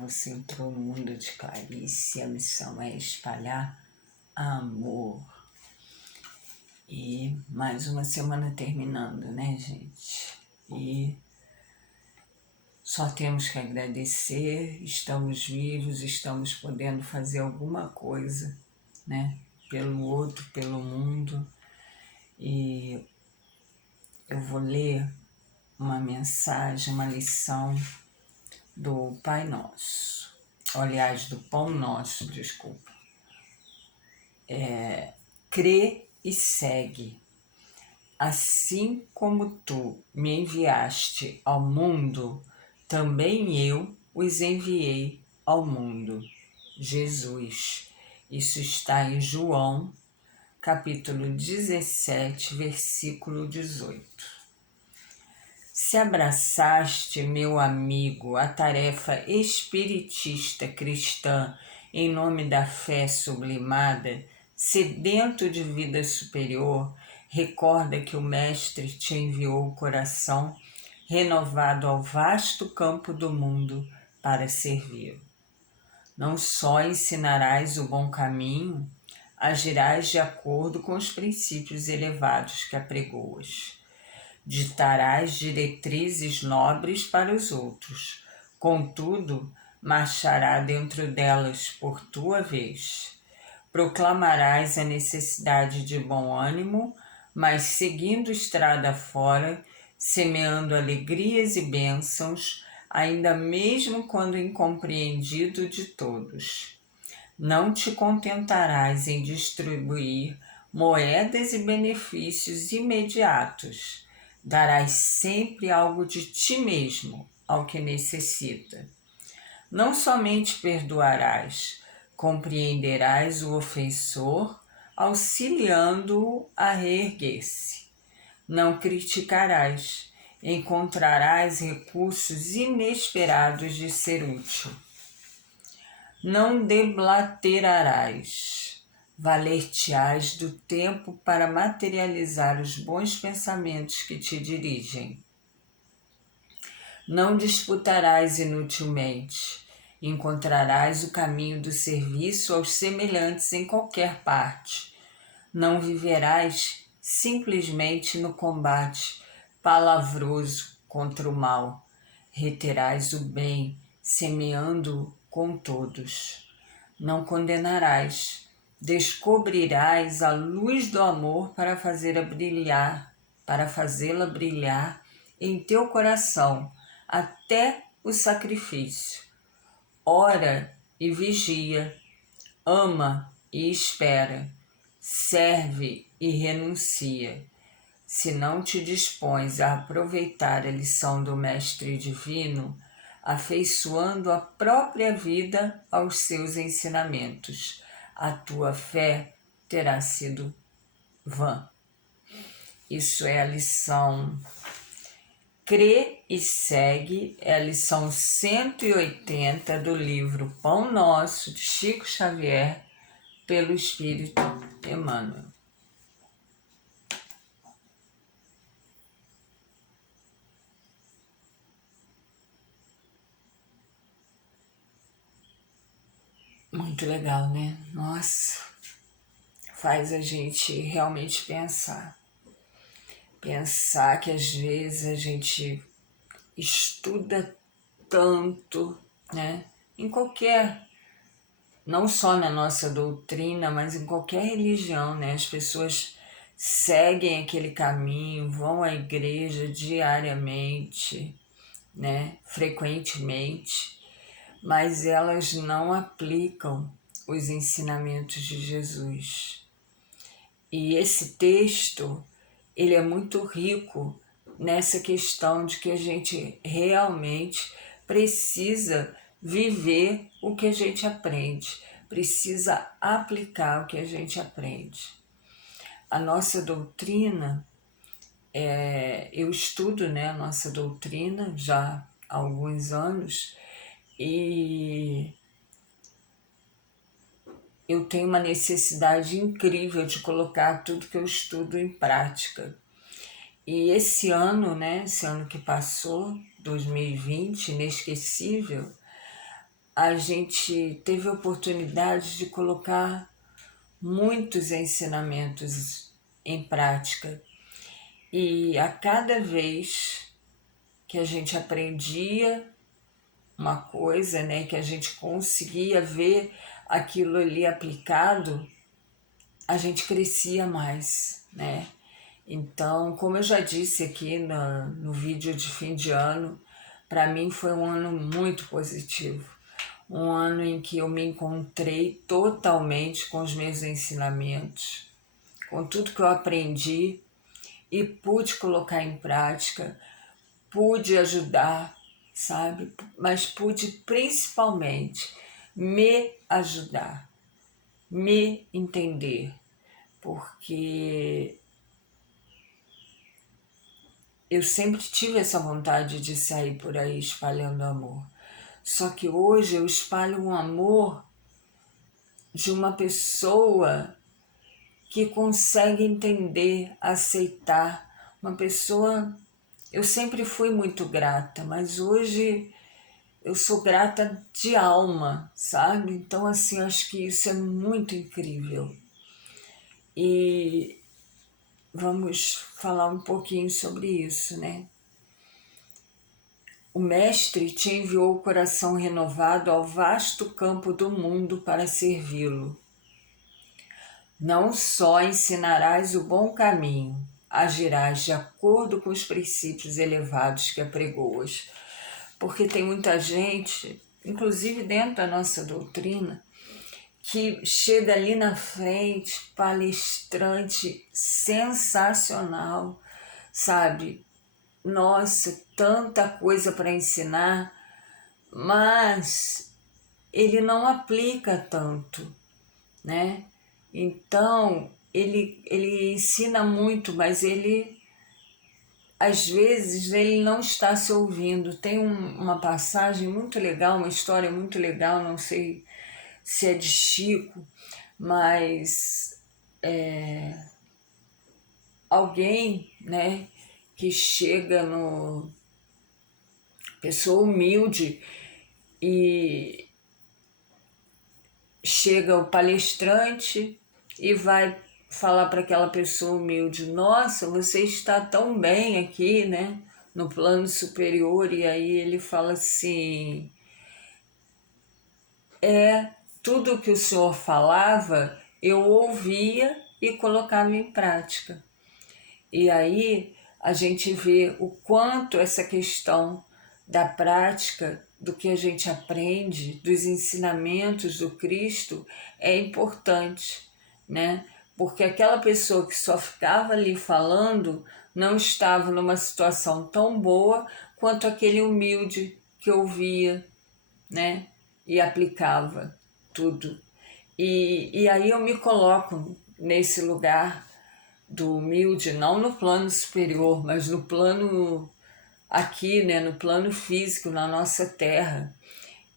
Você entrou no mundo de Clarice, a missão é espalhar amor. E mais uma semana terminando, né, gente? E só temos que agradecer, estamos vivos, estamos podendo fazer alguma coisa, né? Pelo outro, pelo mundo. E eu vou ler uma mensagem, uma lição do Pai Nosso. Aliás, do Pão Nosso, desculpa. Crê e segue. Assim como tu me enviaste ao mundo, também eu os enviei ao mundo. Jesus. Isso está em João, capítulo 17, versículo 18. Se abraçaste, meu amigo, a tarefa espiritista cristã em nome da fé sublimada, sedento de vida superior, recorda que o Mestre te enviou o coração renovado ao vasto campo do mundo para servir. Não só ensinarás o bom caminho, agirás de acordo com os princípios elevados que apregoas. Ditarás diretrizes nobres para os outros, contudo, marchará dentro delas por tua vez. Proclamarás a necessidade de bom ânimo, mas seguindo estrada fora, semeando alegrias e bênçãos, ainda mesmo quando incompreendido de todos. Não te contentarás em distribuir moedas e benefícios imediatos. Darás sempre algo de ti mesmo ao que necessita. Não somente perdoarás, compreenderás o ofensor, auxiliando-o a reerguer-se. Não criticarás, encontrarás recursos inesperados de ser útil. Não deblaterarás, valer-te-ás do tempo para materializar os bons pensamentos que te dirigem. Não disputarás inutilmente, encontrarás o caminho do serviço aos semelhantes em qualquer parte. Não viverás simplesmente no combate palavroso contra o mal. Reterás o bem, semeando-o com todos. Não condenarás, descobrirás a luz do amor para fazê-la brilhar em teu coração até o sacrifício. Ora e vigia, ama e espera, serve e renuncia. Se não te dispões a aproveitar a lição do Mestre Divino, afeiçoando a própria vida aos seus ensinamentos, a tua fé terá sido vã. Isso é a lição Crê e Segue, é a lição 180 do livro Pão Nosso, de Chico Xavier, pelo Espírito Emmanuel. Muito legal, né? Nossa, faz a gente realmente pensar. Pensar que às vezes a gente estuda tanto, né? Em qualquer, não só na nossa doutrina, mas em qualquer religião, né? As pessoas seguem aquele caminho, vão à igreja diariamente, né? Frequentemente, mas elas não aplicam os ensinamentos de Jesus. E esse texto, ele é muito rico nessa questão de que a gente realmente precisa viver o que a gente aprende, precisa aplicar o que a gente aprende. A nossa doutrina, eu estudo, né, a nossa doutrina já há alguns anos, e eu tenho uma necessidade incrível de colocar tudo que eu estudo em prática. E esse ano, né, esse ano que passou, 2020, inesquecível, a gente teve a oportunidade de colocar muitos ensinamentos em prática. E a cada vez que a gente aprendia uma coisa, né, que a gente conseguia ver aquilo ali aplicado, a gente crescia mais, né? Então, como eu já disse aqui no vídeo de fim de ano, para mim foi um ano muito positivo. Um ano em que eu me encontrei totalmente com os meus ensinamentos, com tudo que eu aprendi e pude colocar em prática, pude ajudar, sabe? Mas pude principalmente me ajudar, me entender, porque eu sempre tive essa vontade de sair por aí espalhando amor. Só que hoje eu espalho um amor de uma pessoa que consegue entender, aceitar. Uma pessoa... Eu sempre fui muito grata, mas hoje eu sou grata de alma, sabe? Então, assim, acho que isso é muito incrível. E vamos falar um pouquinho sobre isso, né? O Mestre te enviou o coração renovado ao vasto campo do mundo para servi-lo. Não só ensinarás o bom caminho, agirás de acordo com os princípios elevados que apregoas. Porque tem muita gente, inclusive dentro da nossa doutrina, que chega ali na frente, palestrante sensacional, sabe? Nossa, tanta coisa para ensinar, mas ele não aplica tanto, né? Então, ele ensina muito, mas ele, às vezes, ele não está se ouvindo. Tem uma passagem muito legal, uma história muito legal, não sei se é de Chico, mas alguém, né, que chega no... pessoa humilde e chega o palestrante e vai falar para aquela pessoa humilde: nossa, você está tão bem aqui, né, no plano superior. E aí ele fala assim: tudo que o senhor falava eu ouvia e colocava em prática. E aí a gente vê o quanto essa questão da prática, do que a gente aprende, dos ensinamentos do Cristo é importante, né? Porque aquela pessoa que só ficava ali falando não estava numa situação tão boa quanto aquele humilde que ouvia, né? E aplicava tudo. E aí eu me coloco nesse lugar do humilde, não no plano superior, mas no plano aqui, né, no plano físico, na nossa terra.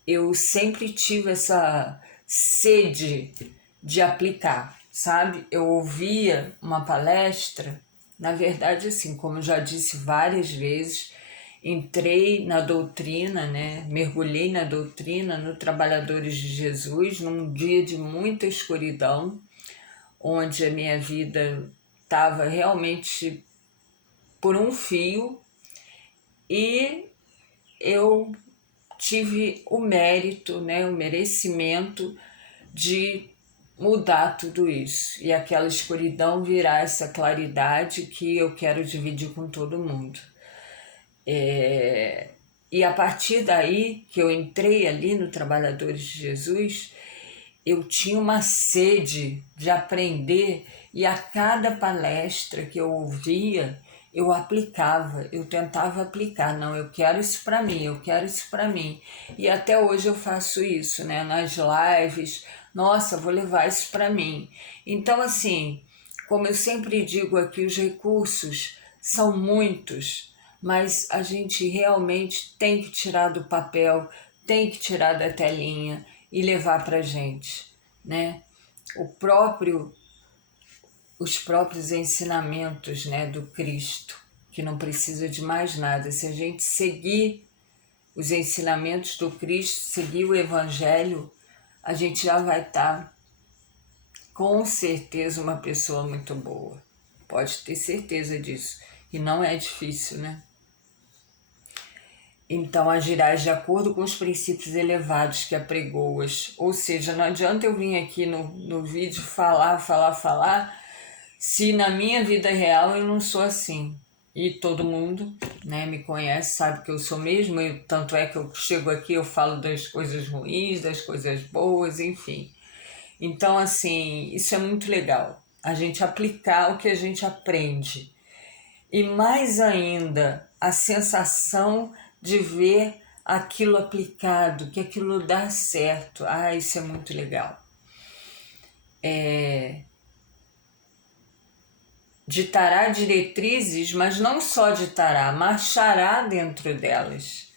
Eu sempre tive essa sede de aplicar, sabe? Eu ouvia uma palestra, na verdade, assim, como eu já disse várias vezes, entrei na doutrina, né? Mergulhei na doutrina, no Trabalhadores de Jesus, num dia de muita escuridão, onde a minha vida estava realmente por um fio, e eu tive o mérito, né, o merecimento de mudar tudo isso. E aquela escuridão virar essa claridade que eu quero dividir com todo mundo. E a partir daí que eu entrei ali no Trabalhadores de Jesus, eu tinha uma sede de aprender, e a cada palestra que eu ouvia, eu aplicava, eu tentava aplicar. Não, eu quero isso para mim, eu quero isso para mim. E até hoje eu faço isso, né? Nas lives, nossa, vou levar isso para mim. Então, assim, como eu sempre digo aqui, os recursos são muitos, mas a gente realmente tem que tirar do papel, tem que tirar da telinha e levar para a gente, né? Os próprios ensinamentos, né, do Cristo, que não precisa de mais nada. Se a gente seguir os ensinamentos do Cristo, seguir o Evangelho, a gente já vai estar com certeza uma pessoa muito boa. Pode ter certeza disso. E não é difícil, né? Então agirás de acordo com os princípios elevados que apregoas. Ou seja, não adianta eu vir aqui no vídeo falar, se na minha vida real eu não sou assim. E todo mundo, né, me conhece, sabe que eu sou mesmo, tanto é que eu chego aqui, eu falo das coisas ruins, das coisas boas, enfim. Então, assim, isso é muito legal, a gente aplicar o que a gente aprende. E mais ainda, a sensação de ver aquilo aplicado, que aquilo dá certo. Ah, isso é muito legal. Ditará diretrizes, mas não só ditará, marchará dentro delas.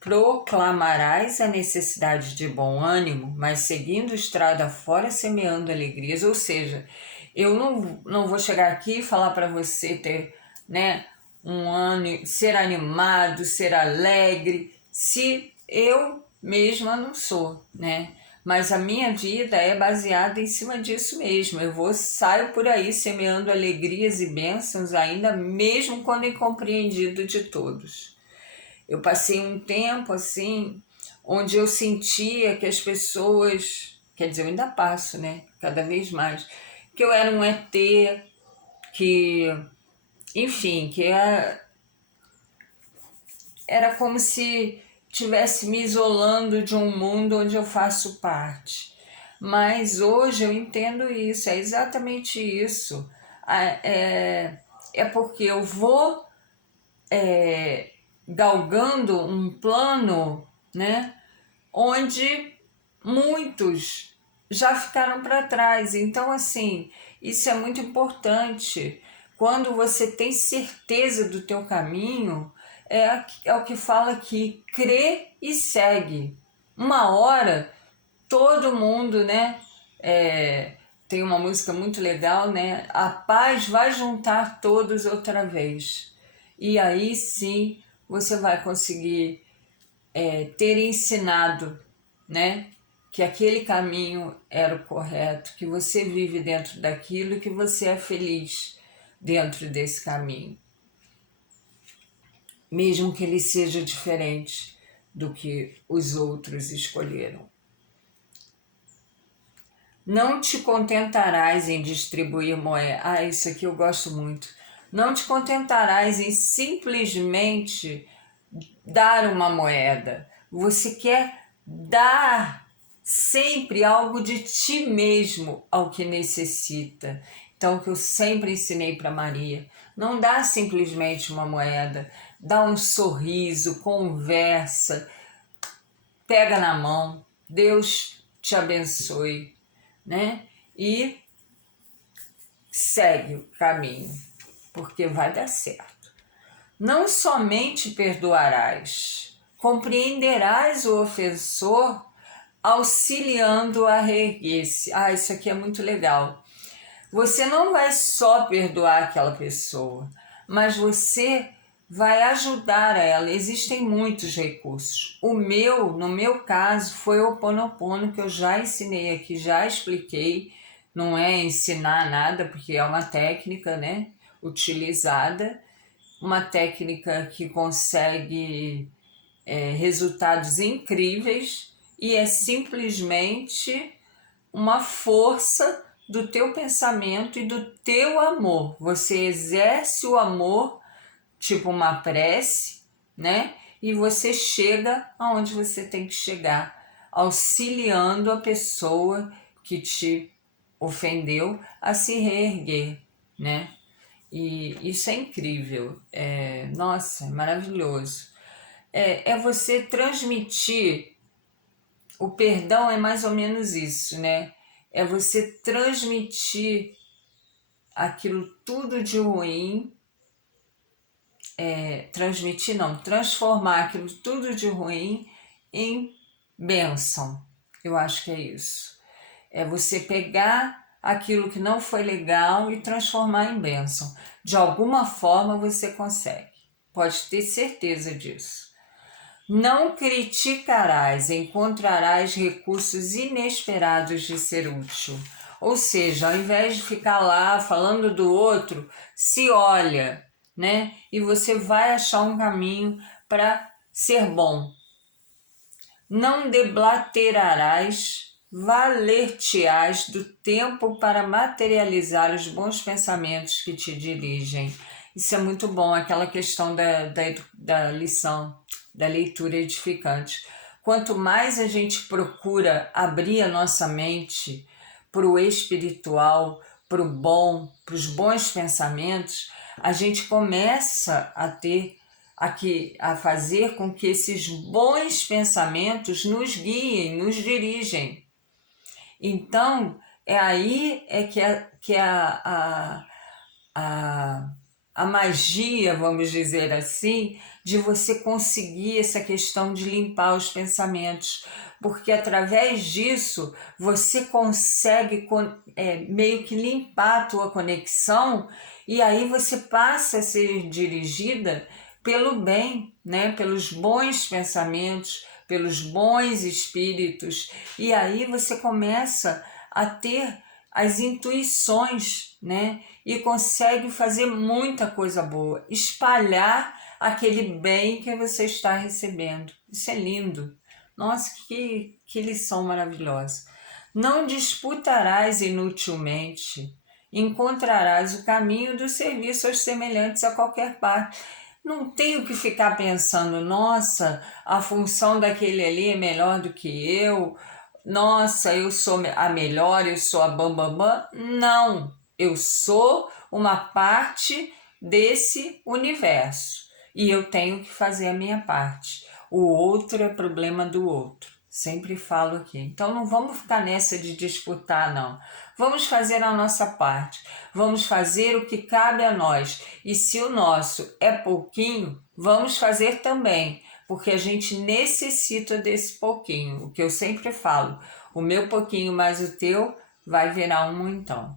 Proclamarás a necessidade de bom ânimo, mas seguindo estrada fora, semeando alegrias. Ou seja, eu não vou chegar aqui e falar para você ter, né, um ano, ser animado, ser alegre, se eu mesma não sou, né? Mas a minha vida é baseada em cima disso mesmo. Eu saio por aí semeando alegrias e bênçãos, ainda mesmo quando incompreendido de todos. Eu passei um tempo assim, onde eu sentia que as pessoas, quer dizer, eu ainda passo, né? Cada vez mais, que eu era um ET, que, enfim, que era como se estivesse me isolando de um mundo onde eu faço parte. Mas hoje eu entendo isso, é exatamente isso. É porque eu vou galgando um plano, né, onde muitos já ficaram para trás. Então, assim, isso é muito importante. Quando você tem certeza do teu caminho, é o que fala aqui, crê e segue. Uma hora, todo mundo, né, tem uma música muito legal, né, a paz vai juntar todos outra vez. E aí sim, você vai conseguir ter ensinado, né, que aquele caminho era o correto, que você vive dentro daquilo e que você é feliz dentro desse caminho, mesmo que ele seja diferente do que os outros escolheram. Não te contentarás em distribuir moeda. Ah, isso aqui eu gosto muito. Não te contentarás em simplesmente dar uma moeda. Você quer dar sempre algo de ti mesmo ao que necessita. Então, o que eu sempre ensinei para Maria, não dá simplesmente uma moeda, dá um sorriso, conversa, pega na mão, Deus te abençoe, né? E segue o caminho, porque vai dar certo. Não somente perdoarás, compreenderás o ofensor, auxiliando a reerguer-se. Ah, isso aqui é muito legal. Você não vai só perdoar aquela pessoa, mas você vai ajudar ela. Existem muitos recursos. No meu caso, foi o Ho'oponopono, que eu já ensinei aqui, já expliquei. Não é ensinar nada, porque é uma técnica, né, utilizada, uma técnica que consegue resultados incríveis e é simplesmente uma força do teu pensamento e do teu amor. Você exerce o amor, tipo uma prece, né? E você chega aonde você tem que chegar, auxiliando a pessoa que te ofendeu a se reerguer, né? E isso é incrível, nossa, é maravilhoso. É você transmitir, o perdão é mais ou menos isso, né? É você transmitir aquilo tudo de ruim, transmitir não, transformar aquilo tudo de ruim em bênção. Eu acho que é isso. É você pegar aquilo que não foi legal e transformar em bênção. De alguma forma você consegue. Pode ter certeza disso. Não criticarás, encontrarás recursos inesperados de ser útil. Ou seja, ao invés de ficar lá falando do outro, se olha, né? E você vai achar um caminho para ser bom. Não deblaterarás, valer-te-ás do tempo para materializar os bons pensamentos que te dirigem. Isso é muito bom, aquela questão da lição, da leitura edificante. Quanto mais a gente procura abrir a nossa mente para o espiritual, para o bom, para os bons pensamentos, a gente começa a fazer com que esses bons pensamentos nos guiem, nos dirigem. Então, é aí que a magia, vamos dizer assim, de você conseguir essa questão de limpar os pensamentos, porque através disso você consegue meio que limpar a tua conexão e aí você passa a ser dirigida pelo bem, né? Pelos bons pensamentos, pelos bons espíritos, e aí você começa a ter as intuições, né? E consegue fazer muita coisa boa, espalhar aquele bem que você está recebendo. Isso é lindo. Nossa, que lição maravilhosa. Não disputarás inutilmente, encontrarás o caminho do serviço aos semelhantes a qualquer parte. Não tenho que ficar pensando, nossa, a função daquele ali é melhor do que eu, nossa, eu sou a melhor, eu sou a bambambam. Não, eu sou uma parte desse universo e eu tenho que fazer a minha parte. O outro é problema do outro. Sempre falo aqui. Então não vamos ficar nessa de disputar, não. Vamos fazer a nossa parte. Vamos fazer o que cabe a nós. E se o nosso é pouquinho, vamos fazer também, porque a gente necessita desse pouquinho. O que eu sempre falo, o meu pouquinho mais o teu vai virar um montão.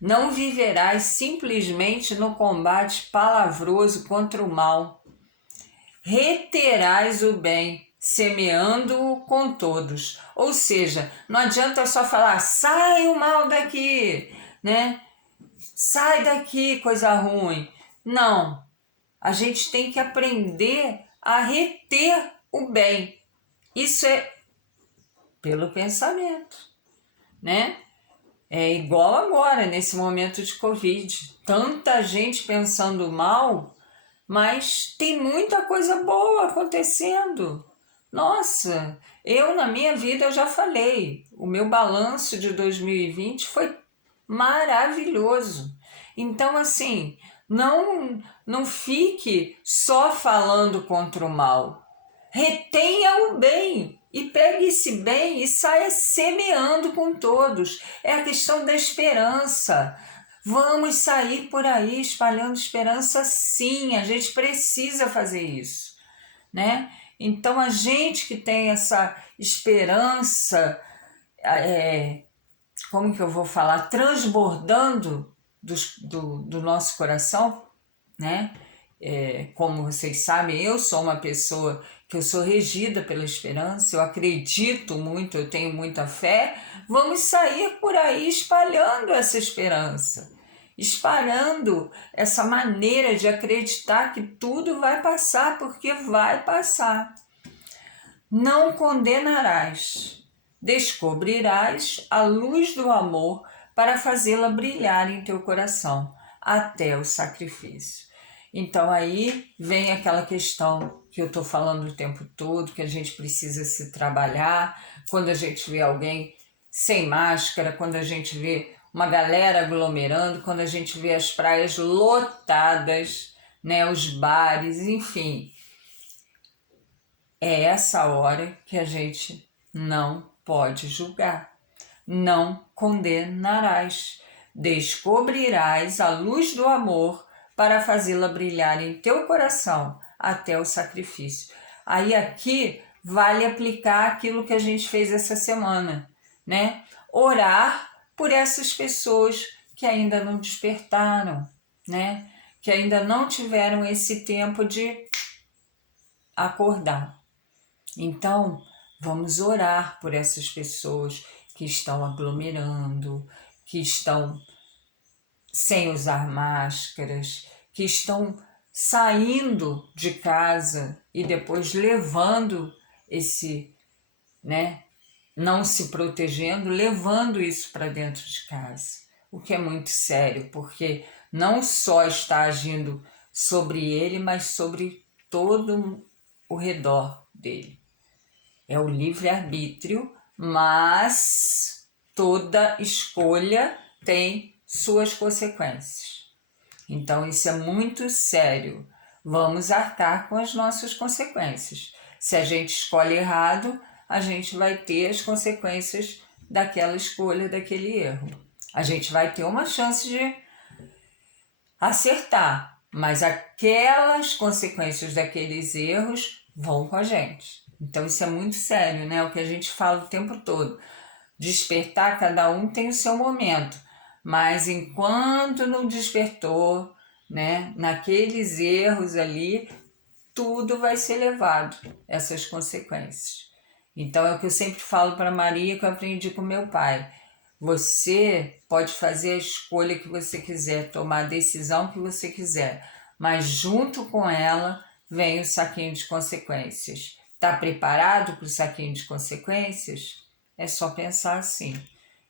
Não viverás simplesmente no combate palavroso contra o mal. Reterás o bem, semeando-o com todos. Ou seja, não adianta só falar, sai o mal daqui, né? Sai daqui, coisa ruim. Não, a gente tem que aprender a reter o bem. Isso é pelo pensamento, né? É igual agora, nesse momento de Covid. Tanta gente pensando mal, mas tem muita coisa boa acontecendo. Nossa, eu na minha vida eu já falei, o meu balanço de 2020 foi maravilhoso. Então assim, não fique só falando contra o mal. Retenha o bem e pegue esse bem e saia semeando com todos. É a questão da esperança. Vamos sair por aí espalhando esperança, sim, a gente precisa fazer isso, né? Então a gente que tem essa esperança, como que eu vou falar, transbordando do nosso coração, né? Como vocês sabem, eu sou uma pessoa que eu sou regida pela esperança, eu acredito muito, eu tenho muita fé. Vamos sair por aí espalhando essa esperança, espalhando essa maneira de acreditar que tudo vai passar, porque vai passar. Não condenarás, descobrirás a luz do amor para fazê-la brilhar em teu coração, até o sacrifício. Então aí vem aquela questão que eu estou falando o tempo todo, que a gente precisa se trabalhar, quando a gente vê alguém sem máscara, quando a gente vê uma galera aglomerando, quando a gente vê as praias lotadas, né, os bares, enfim. É essa hora que a gente não pode julgar. Não condenarás, descobrirás a luz do amor para fazê-la brilhar em teu coração até o sacrifício. Aí aqui vale aplicar aquilo que a gente fez essa semana, né? Orar por essas pessoas que ainda não despertaram, né? Que ainda não tiveram esse tempo de acordar. Então, vamos orar por essas pessoas que estão aglomerando, que estão sem usar máscaras, que estão saindo de casa e depois levando esse, né, não se protegendo, levando isso para dentro de casa. O que é muito sério, porque não só está agindo sobre ele, mas sobre todo o redor dele. É o livre-arbítrio, mas toda escolha tem suas consequências. Então isso é muito sério. Vamos arcar com as nossas consequências. Se a gente escolhe errado, a gente vai ter as consequências daquela escolha, daquele erro. A gente vai ter uma chance de acertar, mas aquelas consequências daqueles erros vão com a gente. Então isso é muito sério, né? O que a gente fala o tempo todo. Despertar, cada um tem o seu momento, mas enquanto não despertou, né, naqueles erros ali, tudo vai ser levado, essas consequências. Então é o que eu sempre falo para Maria, que eu aprendi com meu pai. Você pode fazer a escolha que você quiser, tomar a decisão que você quiser, mas junto com ela vem o saquinho de consequências. Está preparado para o saquinho de consequências? É só pensar assim.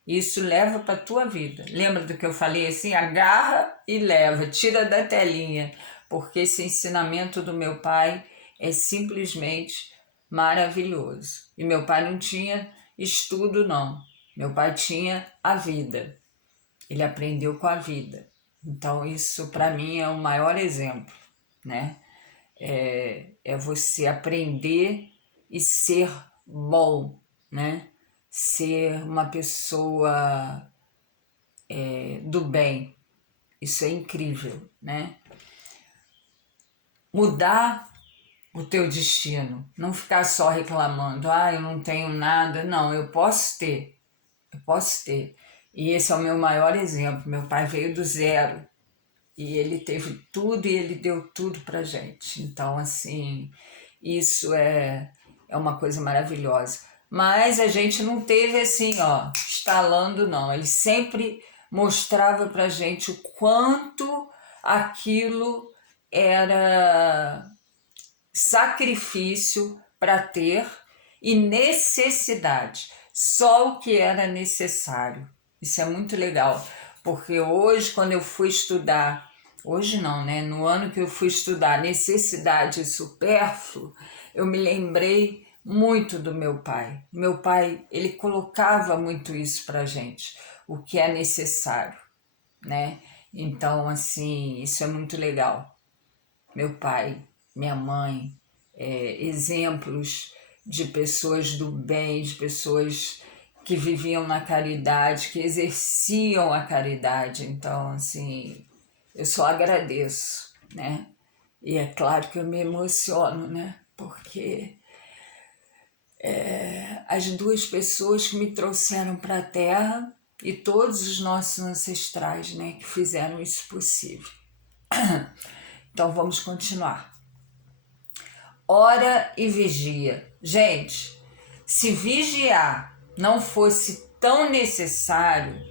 Isso leva para a tua vida. Lembra do que eu falei assim? Agarra e leva, tira da telinha, porque esse ensinamento do meu pai é simplesmente maravilhoso. E meu pai não tinha estudo, não. Meu pai tinha a vida. Ele aprendeu com a vida. Então isso para mim é o maior exemplo, né? É você aprender e ser bom, né? Ser uma pessoa do bem. Isso é incrível, né? Mudar o teu destino. Não ficar só reclamando. Ah, eu não tenho nada. Não, eu posso ter. Eu posso ter. E esse é o meu maior exemplo. Meu pai veio do zero. E ele teve tudo e ele deu tudo pra gente. Então, assim, isso é uma coisa maravilhosa. Mas a gente não teve assim, ó, estalando, não. Ele sempre mostrava pra gente o quanto aquilo era sacrifício para ter e necessidade. Só o que era necessário. Isso é muito legal, porque hoje, quando eu fui estudar, hoje não, né? No ano que eu fui estudar necessidade e supérfluo, eu me lembrei muito do meu pai. Meu pai, ele colocava muito isso pra gente, o que é necessário, né? Então, assim, isso é muito legal. Meu pai, minha mãe, exemplos de pessoas do bem, de pessoas que viviam na caridade, que exerciam a caridade. Então, assim, eu só agradeço, né? E é claro que eu me emociono, né? Porque as duas pessoas que me trouxeram para a Terra e todos os nossos ancestrais, né, que fizeram isso possível. Então vamos continuar. Ora e vigia. Gente, se vigiar não fosse tão necessário,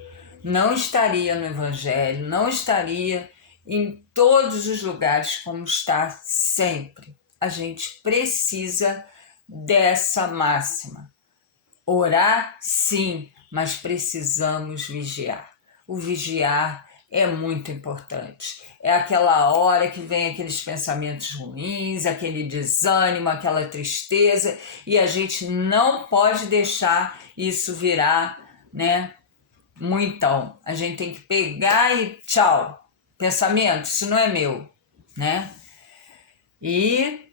não estaria no Evangelho, não estaria em todos os lugares como está sempre. A gente precisa dessa máxima. Orar, sim, mas precisamos vigiar. O vigiar é muito importante. É aquela hora que vem aqueles pensamentos ruins, aquele desânimo, aquela tristeza, e a gente não pode deixar isso virar, né? Muitão. A gente tem que pegar e tchau. Pensamento, isso não é meu, né? E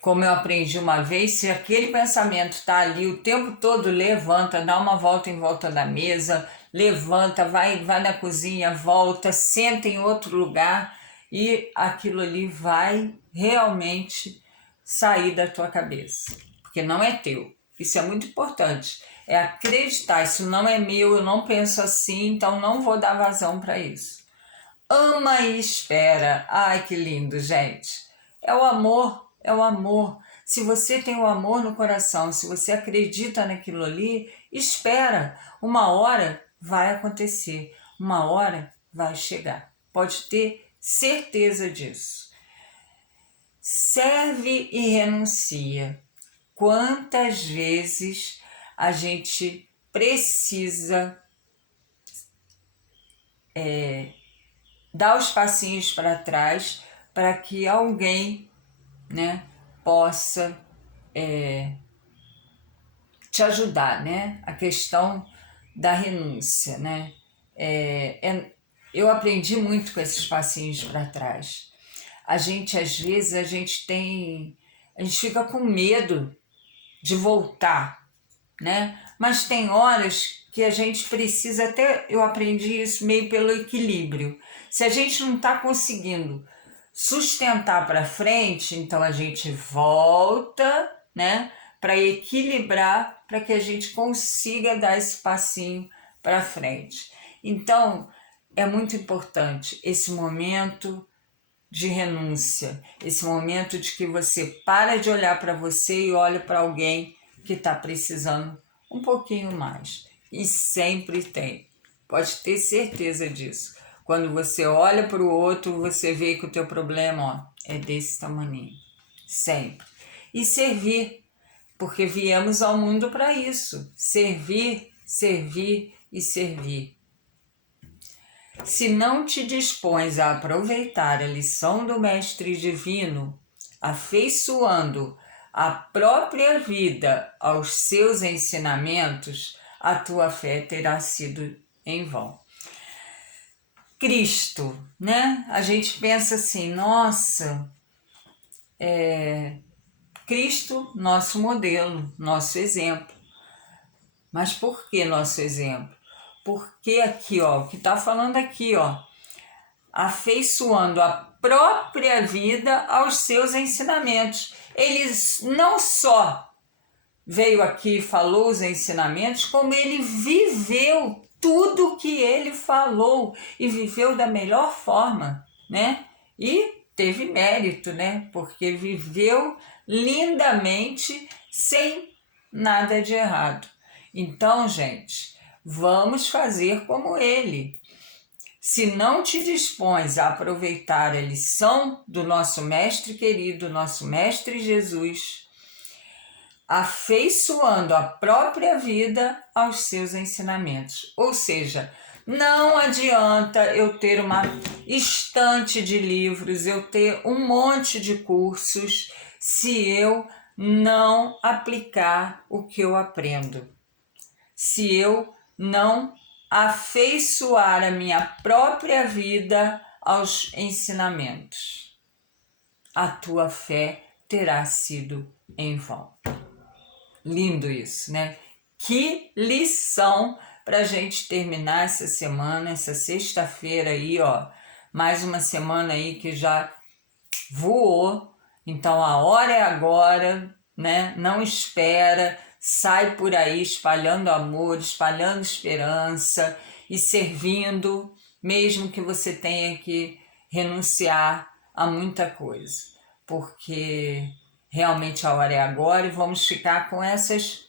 como eu aprendi uma vez, se aquele pensamento está ali o tempo todo, levanta, dá uma volta em volta da mesa, levanta, vai na cozinha, volta, senta em outro lugar e aquilo ali vai realmente sair da tua cabeça, porque não é teu. Isso é muito importante. É acreditar, isso não é meu, eu não penso assim, então não vou dar vazão para isso. Ama e espera. Ai, que lindo, gente. É o amor, é o amor. Se você tem o amor no coração, se você acredita naquilo ali, espera. Uma hora vai acontecer, uma hora vai chegar. Pode ter certeza disso. Serve e renuncia. Quantas vezes a gente precisa dar os passinhos para trás para que alguém, né, possa te ajudar, né? A questão da renúncia, né? Eu aprendi muito com esses passinhos para trás. Às vezes, a gente fica com medo de voltar, né? Mas tem horas que a gente precisa, até eu aprendi isso meio pelo equilíbrio. Se a gente não está conseguindo sustentar para frente, então a gente volta, né? Para equilibrar, para que a gente consiga dar esse passinho para frente. Então, é muito importante esse momento de renúncia, esse momento de que você para de olhar para você e olha para alguém que está precisando um pouquinho mais. E sempre tem. Pode ter certeza disso. Quando você olha para o outro, você vê que o teu problema, é desse tamanho. Sempre. E servir, porque viemos ao mundo para isso. Servir, servir e servir. Se não te dispões a aproveitar a lição do Mestre Divino, afeiçoando a própria vida aos seus ensinamentos, a tua fé terá sido em vão. Cristo, né? A gente pensa assim, nossa, Cristo, nosso modelo, nosso exemplo. Mas por que nosso exemplo? Porque aqui, ó, o que está falando aqui, ó, afeiçoando a própria vida aos seus ensinamentos. Ele não só veio aqui e falou os ensinamentos, como ele viveu tudo que ele falou e viveu da melhor forma, né? E teve mérito, né? Porque viveu lindamente sem nada de errado. Então, gente, vamos fazer como ele. Se não te dispões a aproveitar a lição do nosso Mestre querido, nosso Mestre Jesus, afeiçoando a própria vida aos seus ensinamentos. Ou seja, não adianta eu ter uma estante de livros, eu ter um monte de cursos, se eu não aplicar o que eu aprendo. Se eu não afeiçoar a minha própria vida aos ensinamentos, a tua fé terá sido em vão. Lindo isso, né? Que lição para a gente terminar essa semana, essa sexta-feira aí, ó. Mais uma semana aí que já voou. Então a hora é agora, né? Não espera. Sai por aí espalhando amor, espalhando esperança e servindo, mesmo que você tenha que renunciar a muita coisa, porque realmente a hora é agora e vamos ficar com essas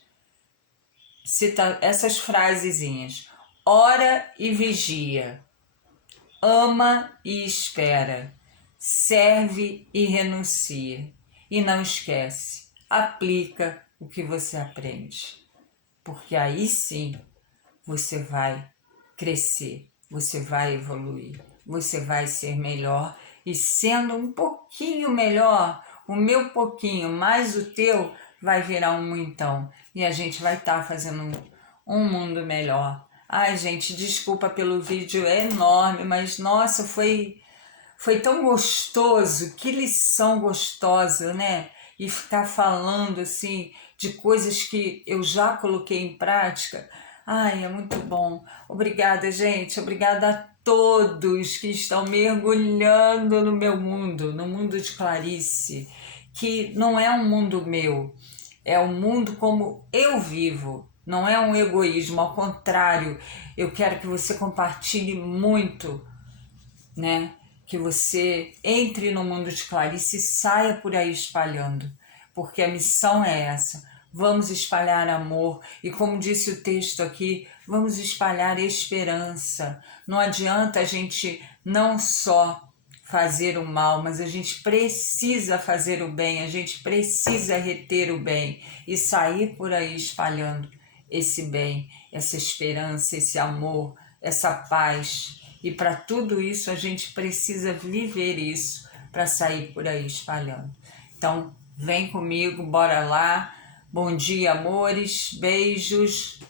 frasezinhas. Ora e vigia, ama e espera, serve e renuncia. E não esquece, aplica o que você aprende, porque aí sim você vai crescer, você vai evoluir, você vai ser melhor, e sendo um pouquinho melhor, o meu pouquinho mais o teu vai virar um muitão, e a gente vai estar fazendo um mundo melhor. Ai, gente, desculpa pelo vídeo, é enorme, mas nossa, foi tão gostoso, que lição gostosa, né? E ficar falando assim de coisas que eu já coloquei em prática. Ai, é muito bom. Obrigada, gente. Obrigada a todos que estão mergulhando no meu mundo, no mundo de Clarice, que não é um mundo meu, é um mundo como eu vivo. Não é um egoísmo, ao contrário, eu quero que você compartilhe muito, né? Que você entre no mundo de Clarice e saia por aí espalhando, porque a missão é essa. Vamos espalhar amor e, como disse o texto aqui, vamos espalhar esperança. Não adianta a gente não só fazer o mal, mas a gente precisa fazer o bem, a gente precisa reter o bem e sair por aí espalhando esse bem, essa esperança, esse amor, essa paz. E para tudo isso a gente precisa viver isso para sair por aí espalhando. Então, vem comigo, bora lá. Bom dia, amores, beijos.